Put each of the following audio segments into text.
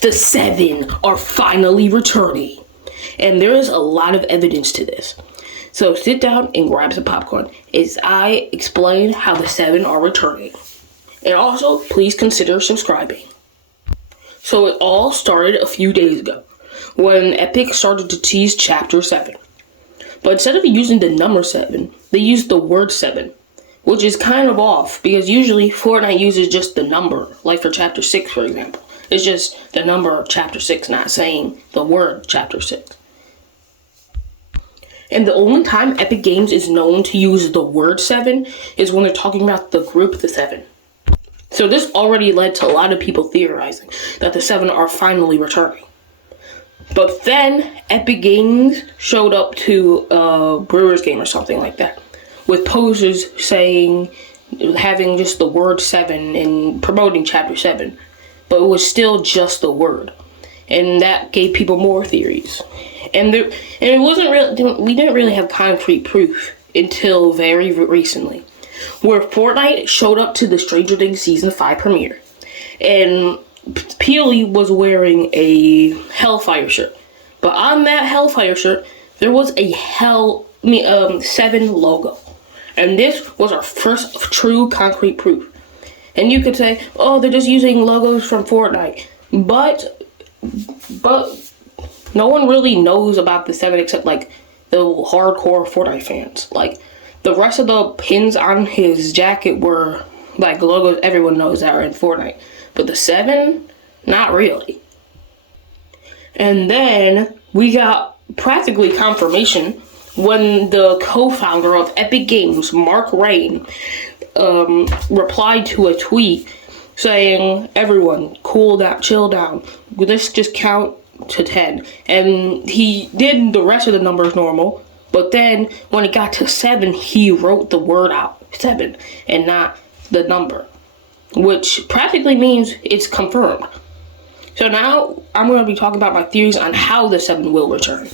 The 7 are finally returning. And there is a lot of evidence to this. So sit down and grab some popcorn as I explain how the 7 are returning. And also, please consider subscribing. So it all started a few days ago, when Epic started to tease Chapter 7. But instead of using the number 7, they used the word 7, which is kind of off, because usually Fortnite uses just the number, like for Chapter 6, for example. It's just the number of Chapter 6, not saying the word Chapter 6. And the only time Epic Games is known to use the word 7 is when they're talking about the group The 7. So this already led to a lot of people theorizing that the 7 are finally returning. But then Epic Games showed up to a Brewers game or something like that, with posters having just the word 7 and promoting Chapter 7. But it was still just the word. And that gave people more theories. And it wasn't real. We didn't really have concrete proof until very recently, where Fortnite showed up to the Stranger Things Season 5 premiere, and Peely was wearing a Hellfire shirt. But on that Hellfire shirt, there was a 7 logo. And this was our first true concrete proof. And you could say, oh, they're just using logos from Fortnite. But no one really knows about the 7 except like the hardcore Fortnite fans. Like the rest of the pins on his jacket were like logos everyone knows that are in Fortnite. But the 7, not really. And then we got practically confirmation when the co-founder of Epic Games, Mark Rain, replied to a tweet saying, everyone, cool down, chill down. Let's just count to 10. And he did the rest of the numbers normal, but then when it got to 7, he wrote the word out, 7, and not the number, which practically means it's confirmed. So now I'm going to be talking about my theories on how the 7 will return.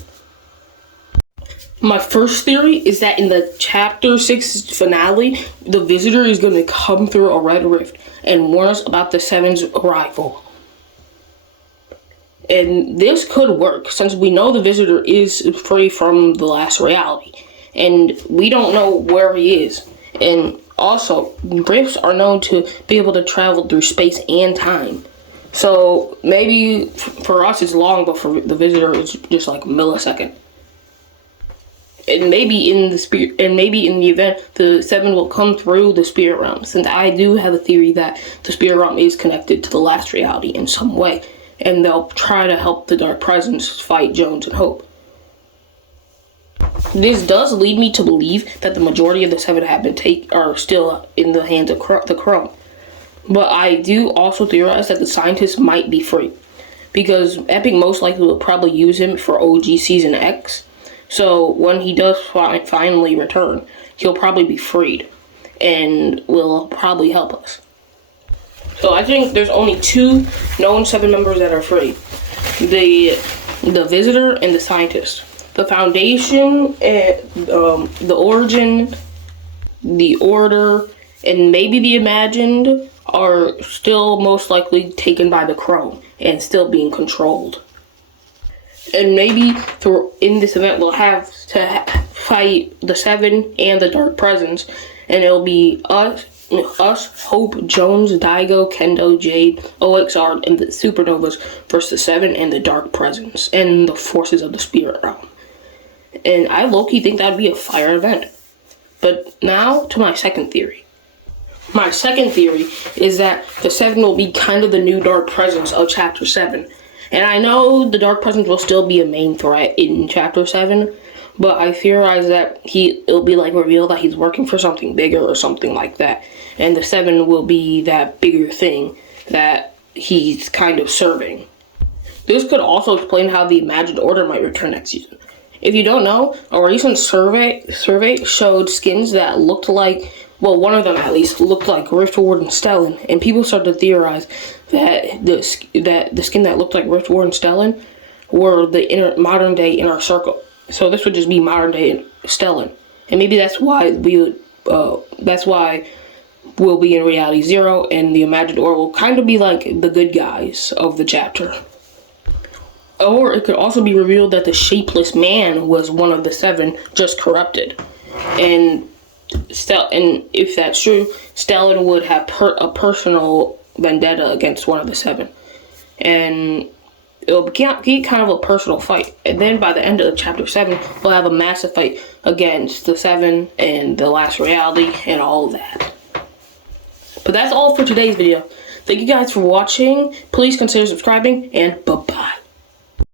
My first theory is that in the Chapter 6 finale, the Visitor is going to come through a red rift and warn us about the 7's arrival. And this could work, since we know the Visitor is free from the last reality, and we don't know where he is. And also, rifts are known to be able to travel through space and time. So maybe for us it's long, but for the Visitor it's just like a millisecond. And maybe in the event the 7 will come through the spirit realm, since I do have a theory that the spirit realm is connected to the last reality in some way, and they'll try to help the Dark Presence fight Jones and Hope. This does lead me to believe that the majority of the 7 are still in the hands of the Chrome. But I do also theorize that the scientist might be free, because Epic most likely will probably use him for OG Season X. So when he does finally return, he'll probably be freed and will probably help us. So I think there's only 2 known 7 members that are free. The Visitor and the Scientist. The Foundation, the Origin, the Order, and maybe the Imagined are still most likely taken by the Chrome and still being controlled. And maybe in this event we'll have to fight the 7 and the Dark Presence, and it'll be us, Hope, Jones, Daigo, Kendo, Jade, OXR, and the Supernovas versus the 7 and the Dark Presence and the forces of the Spirit Realm. And I low-key think that'd be a fire event. But now to my second theory. My second theory is that the 7 will be kind of the new Dark Presence of Chapter 7. And I know the Dark Presence will still be a main threat in Chapter 7, but I theorize that it'll be like revealed that he's working for something bigger or something like that. And the 7 will be that bigger thing that he's kind of serving. This could also explain how the Imagined Order might return next season. If you don't know, a recent survey showed skins that looked like, well, one of them at least, looked like Riftward and Stellan, and people started to theorize that the skin that looked like Riftward and Stellan were the modern day Inner Circle. So this would just be modern day Stellan, and maybe that's why we'll be in Reality Zero, and the Imagined Order will kind of be like the good guys of the chapter. Or it could also be revealed that the shapeless man was one of the seven, just corrupted. And and if that's true, Stellan would have a personal vendetta against one of the seven. And it'll be kind of a personal fight. And then by the end of chapter 7, we'll have a massive fight against the seven and the last reality and all of that. But that's all for today's video. Thank you guys for watching. Please consider subscribing, and bye-bye.